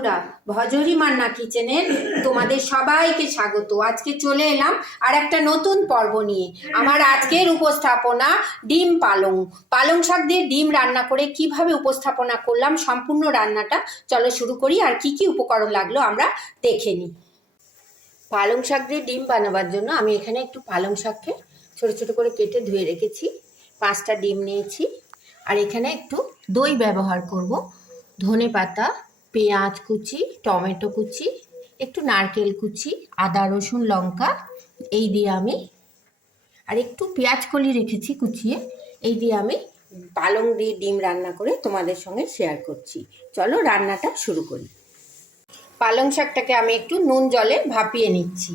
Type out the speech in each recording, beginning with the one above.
বন্ধুরা, ভজহরি মান্না কিচেনের তোমাদের সবাইকে স্বাগত। আজকে চলে এলাম আর একটা নতুন পর্ব নিয়ে। আমার আজকের উপস্থাপনা ডিম পালং শাক দিয়ে ডিম রান্না করে কিভাবে উপস্থাপনা করলাম সম্পূর্ণ রান্নাটা চলো শুরু করি। আর কি কি উপকরণ লাগলো আমরা দেখে নিই। পালং শাক দিয়ে ডিম বানাবার জন্য আমি এখানে একটু পালং শাককে ছোট ছোট করে কেটে ধুয়ে রেখেছি, 5টা ডিম নিয়েছি, আর এখানে একটু দই ব্যবহার করব, ধনে পাতা, পেঁয়াজ কুচি, টমেটো কুচি, একটু নারকেল কুচি, আদা রসুন লঙ্কা এই দিয়ে আমি, আর একটু পেঁয়াজ কলি রেখেছি কুচিয়ে, এই দিয়ে আমি পালং দিয়ে ডিম রান্না করে তোমাদের সঙ্গে শেয়ার করছি। চলো রান্নাটা শুরু করি। পালং শাকটাকে আমি একটু নুন জলে ভাপিয়ে নিচ্ছি।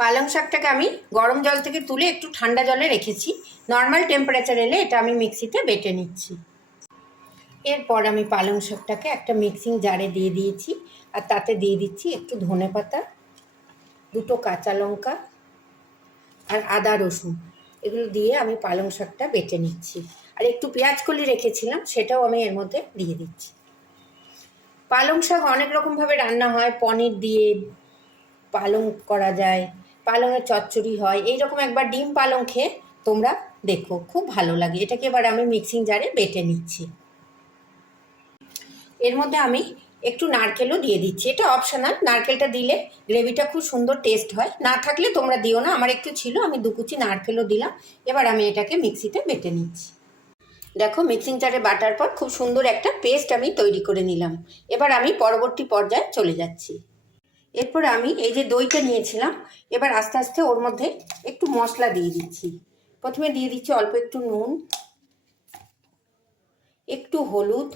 পালং শাকটাকে আমি গরম জল থেকে তুলে একটু ঠান্ডা জলে রেখেছি। নর্মাল টেম্পারেচার এলে এটা আমি মিক্সিতে বেটে নিচ্ছি। এরপর আমি পালং শাকটাকে একটা মিক্সিং জারে দিয়ে দিয়েছি, আর তাতে দিয়ে দিচ্ছি একটু ধনে পাতা, 2টো কাঁচা লঙ্কা আর আদা রসুন। এগুলো দিয়ে আমি পালং শাকটা বেটে নিচ্ছি। আর একটু পেঁয়াজ কলি রেখেছিলাম, সেটাও আমি এর মধ্যে দিয়ে দিচ্ছি। পালং শাক অনেক রকমভাবে রান্না হয়, পনির দিয়ে পালং করা যায়, পালংয়ের চচ্চড়ি হয়, এইরকম একবার ডিম পালং খেয়ে তোমরা দেখো, খুব ভালো লাগে। এটাকে এবার আমি মিক্সিং জারে বেটে নিচ্ছি। এর মধ্যে আমি একটু নারকেলও দিয়ে দিচ্ছি, এটা অপশনাল, নারকেলটা দিলে গ্রেভিটা খুব সুন্দর টেস্ট হয়, না থাকলে তোমরা দিও না। আমার একটু ছিল, আমি 2 কুচি নারকেলও দিলাম। এবার আমি এটাকে মিক্সিতে বেটে নিচ্ছি। দেখো, মিক্সিং জারে বাটার পর খুব সুন্দর একটা পেস্ট আমি তৈরি করে নিলাম। এবার আমি পরবর্তী পর্যায়ে চলে যাচ্ছি। এরপর আমি এই যে দইটা নিয়েছিলাম, এবার আস্তে আস্তে ওর মধ্যে একটু মশলা দিয়ে দিচ্ছি। প্রথমে দিয়ে দিচ্ছি অল্প একটু নুন, একটু হলুদ,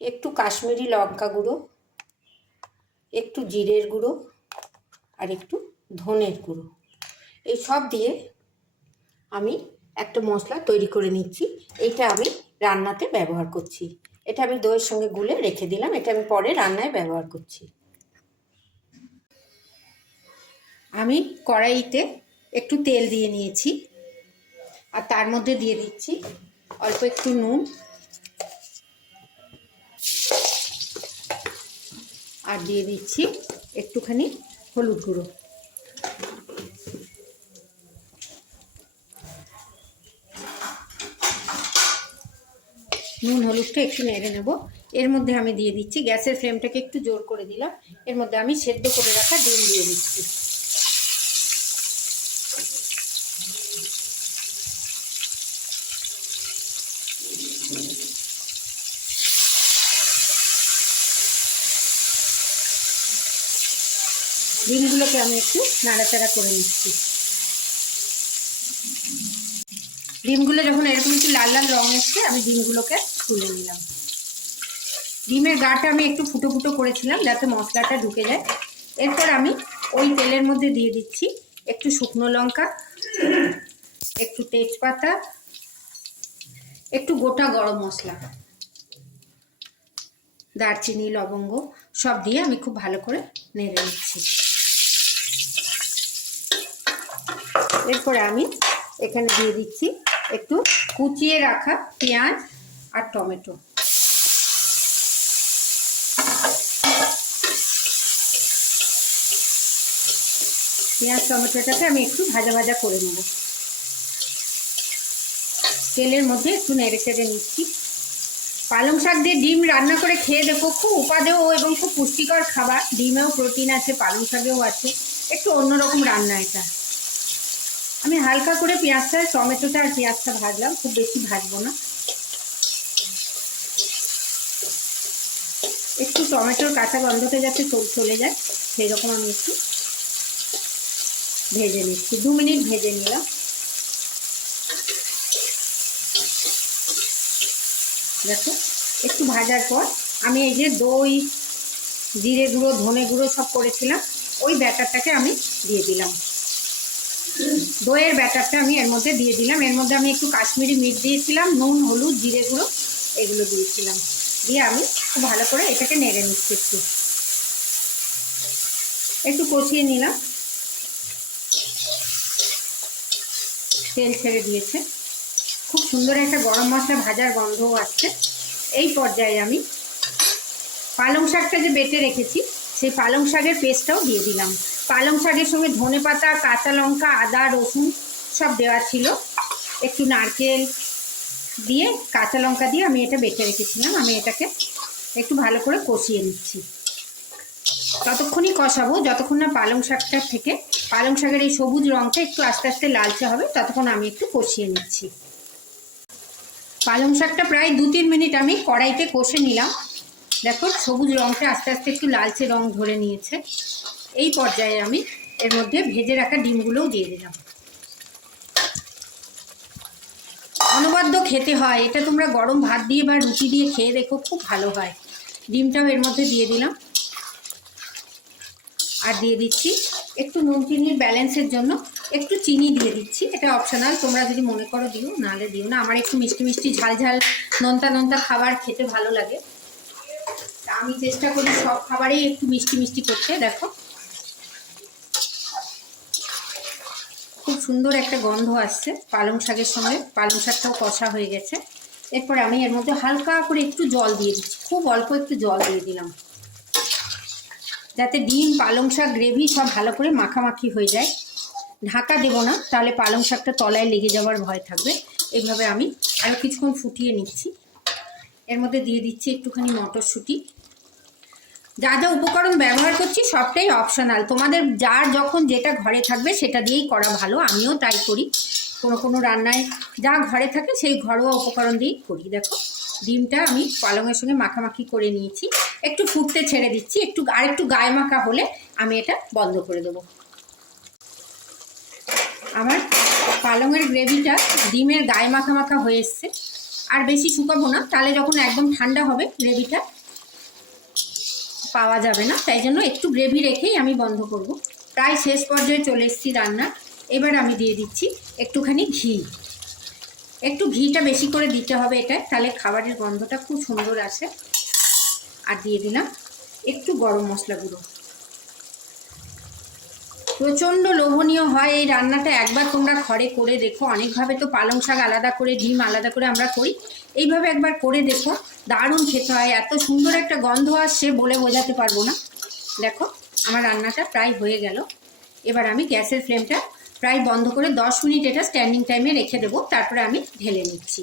একটু কাশ্মীরি লঙ্কা গুঁড়ো, একটু জিরের গুঁড়ো, আর একটু ধনের গুঁড়ো। এই সব দিয়ে আমি একটা মশলা তৈরি করে নিচ্ছি। এইটা আমি রান্নাতে ব্যবহার করছি। এটা আমি দইয়ের সঙ্গে গুলে রেখে দিলাম, এটা আমি পরে রান্নায় ব্যবহার করছি। আমি কড়াইতে একটু তেল দিয়ে নিয়েছি, আর তার মধ্যে দিয়ে দিচ্ছি অল্প একটু নুন, আর দিয়ে দিচ্ছি একটুখানি হলুদ গুঁড়ো। নুন হলুদটা একটু নেড়ে নেব। এর মধ্যে আমি দিয়ে দিচ্ছি, গ্যাসের ফ্লেমটাকে একটু জোর করে দিলাম, এর মধ্যে আমি সেদ্ধ করে রাখা ডিম দিয়ে দিচ্ছি। ডিমগুলোকে আমি একটু নাড়াচাড়া করে নিচ্ছি। ডিমগুলো যখন এরকম একটু লাল লাল রং এসছে, আমি ডিমগুলোকে তুলে নিলাম। ডিমের গাটা আমি একটু ফুটো ফুটো করেছিলাম যাতে মশলাটা ঢুকে যায়। এরপর আমি ওই তেলের মধ্যে দিয়ে দিচ্ছি একটু শুকনো লঙ্কা, একটু তেজপাতা, একটু গোটা গরম মশলা, দারচিনি, লবঙ্গ সব দিয়ে আমি খুব ভালো করে নেড়ে নিচ্ছি। এরপরে আমি এখানে দিয়ে দিচ্ছি একটু কুচিয়ে রাখা পেঁয়াজ আর টমেটো। পেঁয়াজ টমেটোটাকে আমি একটু ভাজা ভাজা করে নেব। তেলের মধ্যে একটু নেড়ে চেড়ে নিচ্ছি। পালং শাক দিয়ে ডিম রান্না করে খেয়ে দেখো, খুব উপাদেয় এবং খুব পুষ্টিকর খাবার। ডিমেও প্রোটিন আছে, পালং শাকেও আছে, একটু অন্যরকম রান্না এটা। আমি হালকা করে পেঁয়াজটা, টমেটোটা আর পেঁয়াজটা ভাজলাম, খুব বেশি ভাজবো না। একটু টমেটোর কাঁচা গন্ধটা যাতে চলে যায় সেই রকম আমি একটু ভেজে নিচ্ছি। 2 মিনিট ভেজে নিলাম। দেখো, একটু ভাজার পর আমি এই যে দই, জিরে গুঁড়ো, ধনে গুঁড়ো সব করেছিলাম, ওই ব্যাটারটাকে আমি দিয়ে দিলাম। দইয়ের ব্যাটারটা আমি এর মধ্যে দিয়ে দিলাম। এর মধ্যে আমি একটু কাশ্মীরি মির্চ দিয়েছিলাম, নুন, হলুদ, জিরে গুঁড়ো এগুলো দিয়েছিলাম। দিয়ে আমি খুব ভালো করে এটাকে নেড়ে নিচ্ছি। একটু কষিয়ে নিলাম। তেল ছেড়ে দিয়েছে, খুব সুন্দর একটা গরম মশলা ভাজার গন্ধও আসছে। এই পর্যায়ে আমি পালং শাকটা যে বেটে রেখেছি সেই পালং শাকের পেস্টটাও দিয়ে দিলাম। পালং শাকের সঙ্গে ধনেপাতা, কাঁচা লঙ্কা, আদা, রসুন সব দেওয়া ছিল, একটু নারকেল দিয়ে, কাঁচা লঙ্কা দিয়ে আমি এটা বেটে রেখেছিলাম। আমি এটাকে একটু ভালো করে কষিয়ে নিচ্ছি। ততক্ষণই কষাবো যতক্ষণ না পালং শাকটার থেকে পালং শাকের এই সবুজ রঙটা একটু আস্তে আস্তে লালচে হবে, ততক্ষণ আমি একটু কষিয়ে নিচ্ছি। পালং শাকটা প্রায় 2-3 মিনিট আমি কড়াইতে কষে নিলাম। দেখো সবুজ রঙটা আস্তে আস্তে একটু লালচে রং ধরে নিয়েছে। এই পর্যায়ে আমি এর মধ্যে ভেজে রাখা ডিমগুলোও দিয়ে দিলাম। অনবদ্য খেতে হয় এটা, তোমরা গরম ভাত দিয়ে বা রুটি দিয়ে খেয়ে দেখো, খুব ভালো হয়। ডিমটাও এর মধ্যে দিয়ে দিলাম। আর দিয়ে দিচ্ছি একটু নুন চিনির ব্যালেন্সের জন্য একটু চিনি দিয়ে দিচ্ছি। এটা অপশনাল, তোমরা যদি মনে করো দিও, নাহলে দিও না। আমার একটু মিষ্টি মিষ্টি ঝাল ঝাল নোনতা নোনতা খাবার খেতে ভালো লাগে, আমি চেষ্টা করি সব খাবারেই একটু মিষ্টি মিষ্টি করতে। দেখো খুব সুন্দর একটা গন্ধ আসছে পালং শাকের সঙ্গে। পালং শাকটাও কষা হয়ে গেছে। এরপরে আমি এর মধ্যে হালকা করে একটু জল দিয়ে দিচ্ছি, খুব অল্প একটু জল দিয়ে দিলাম, যাতে ডিম পালং শাক গ্রেভি সব ভালো করে মাখামাখি হয়ে যায়। ঢাকা দেবো না, তাহলে পালং শাকটা তলায় লেগে যাওয়ার ভয় থাকবে। এইভাবে আমি আরও কিছুক্ষণ ফুটিয়ে নিচ্ছি। এর মধ্যে দিয়ে দিচ্ছি একটুখানি মটরশুঁটি। যা যা উপকরণ ব্যবহার করছি সবটাই অপশনাল, তোমাদের যার যখন যেটা ঘরে থাকবে সেটা দিয়েই করা ভালো। আমিও তাই করি, কোনো রান্নায় যা ঘরে থাকে সেই ঘরোয়া উপকরণ দিয়েই করি। দেখো ডিমটা আমি পালংয়ের সঙ্গে মাখামাখি করে নিয়েছি, একটু ফুটতে ছেড়ে দিচ্ছি। আরেকটু গায়ে মাখা হলে আমি এটা বন্ধ করে দেবো। আমার পালংয়ের গ্রেভিটা ডিমের গায়ে মাখা মাখা হয়ে এসছে। আর বেশি শুকাবো না, তাহলে যখন একদম ঠান্ডা হবে গ্রেভিটা পাওয়া যাবে না, তাই জন্য একটু গ্রেভি রেখেই আমি বন্ধ করব। প্রায় শেষ পর্যায়ে চলে এসেছি রান্না। এবার আমি দিয়ে দিচ্ছি একটুখানি ঘি। একটু ঘিটা বেশি করে দিতে হবে এটা, তাহলে খাবারের গন্ধটা খুব সুন্দর আসে। আর দিয়ে দিলাম একটু গরম মশলা গুঁড়ো। প্রচণ্ড লোভনীয় হয় এই রান্নাটা, একবার তোমরা ঘরে করে দেখো। অনেকভাবে তো পালং শাক আলাদা করে, ডিম আলাদা করে আমরা করি, এইভাবে একবার করে দেখো, দারুণ খেতে হয়। এত সুন্দর একটা গন্ধ আসছে বলে বোঝাতে পারবো না। দেখো আমার রান্নাটা প্রায় হয়ে গেল। এবার আমি গ্যাসের ফ্লেমটা প্রায় বন্ধ করে 10 মিনিট এটা স্ট্যান্ডিং টাইমে রেখে দেবো, তারপরে আমি ঢেলে নিচ্ছি।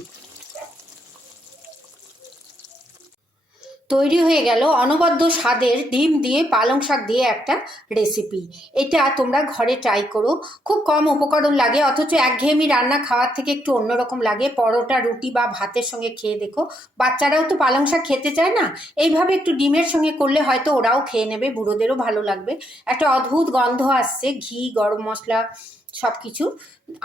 তৈরি হয়ে গেল অনবদ্য স্বাদের ডিম দিয়ে পালং শাক দিয়ে একটা রেসিপি। এটা তোমরা ঘরে ট্রাই করো। খুব কম উপকরণ লাগে, অথচ একঘেয়েমি রান্না খাওয়ার থেকে একটু অন্যরকম লাগে। পরোটা, রুটি বা ভাতের সঙ্গে খেয়ে দেখো। বাচ্চারাও তো পালং শাক খেতে চায় না, এইভাবে একটু ডিমের সঙ্গে করলে হয়তো ওরাও খেয়ে নেবে, বুড়োদেরও ভালো লাগবে। একটা অদ্ভুত গন্ধ আসছে, ঘি, গরম মশলা সব কিছু।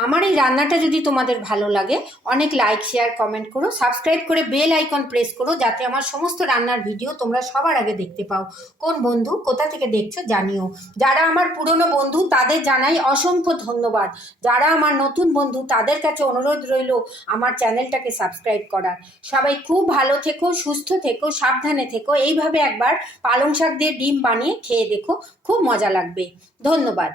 আমার এই রান্নাটা যদি তোমাদের ভালো লাগে, অনেক লাইক, শেয়ার, কমেন্ট করো, সাবস্ক্রাইব করে বেল আইকন প্রেস করো, যাতে আমার সমস্ত রান্নার ভিডিও তোমরা সবার আগে দেখতে পাও। কোন বন্ধু কোথা থেকে দেখছো জানিও। যারা আমার পুরনো বন্ধু তাদের জানাই অসংখ্য ধন্যবাদ। যারা আমার নতুন বন্ধু তাদের কাছে অনুরোধ রইল আমার চ্যানেলটাকে সাবস্ক্রাইব করার। সবাই খুব ভালো থেকো, সুস্থ থেকো, সাবধানে থেকো। এইভাবে একবার পালং শাক দিয়ে ডিম বানিয়ে খেয়ে দেখো, খুব মজা লাগবে। ধন্যবাদ।